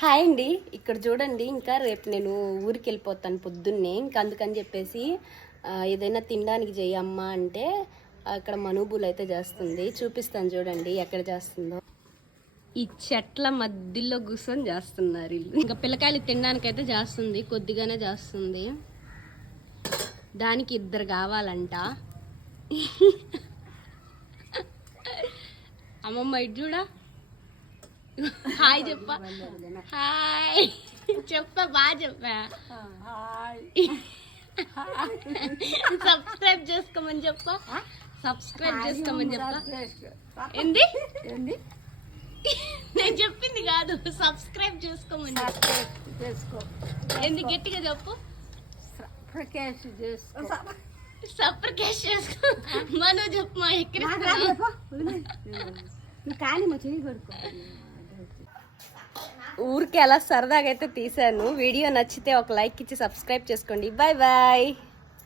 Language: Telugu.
హాయ్ అండి, ఇక్కడ చూడండి. ఇంకా రేపు నేను ఊరికి వెళ్ళిపోతాను పొద్దున్నే. ఇంకా అందుకని చెప్పేసి ఏదైనా తినడానికి చెయ్యమ్మా అంటే అక్కడ మనుబులు అయితే చేస్తుంది. చూపిస్తాను చూడండి ఎక్కడ చేస్తుందో. ఈ చెట్ల మధ్యలో కూర్చొని చేస్తున్నారు వీళ్ళు. ఇంకా పిల్లకాయలు తినడానికి అయితే చేస్తుంది, కొద్దిగానే చేస్తుంది. దానికి 2 కావాలంట. అమ్మమ్మ ఇటు చూడా. హాయ్ చెప్పా, హాయ్ చెప్పా, బాగా చెప్పా. సబ్స్క్రైబ్ చేసుకోమని చెప్పా, సబ్స్క్రైబ్ చేసుకోమని చెప్పా. ఏంది నేను చెప్పింది కాదు, సబ్స్క్రైబ్ చేసుకోమని చేసుకో. ఏంది గట్టిగా చెప్పు. సబ్స్క్రైబ్ చేసుకో. మనో చెప్పు. మా ఎక్కడ ఊరికి అలా సరదాగా అయితే తీసాను. వీడియో నచ్చితే ఒక లైక్ ఇచ్చి సబ్స్క్రైబ్ చేసుకోండి. Bye bye.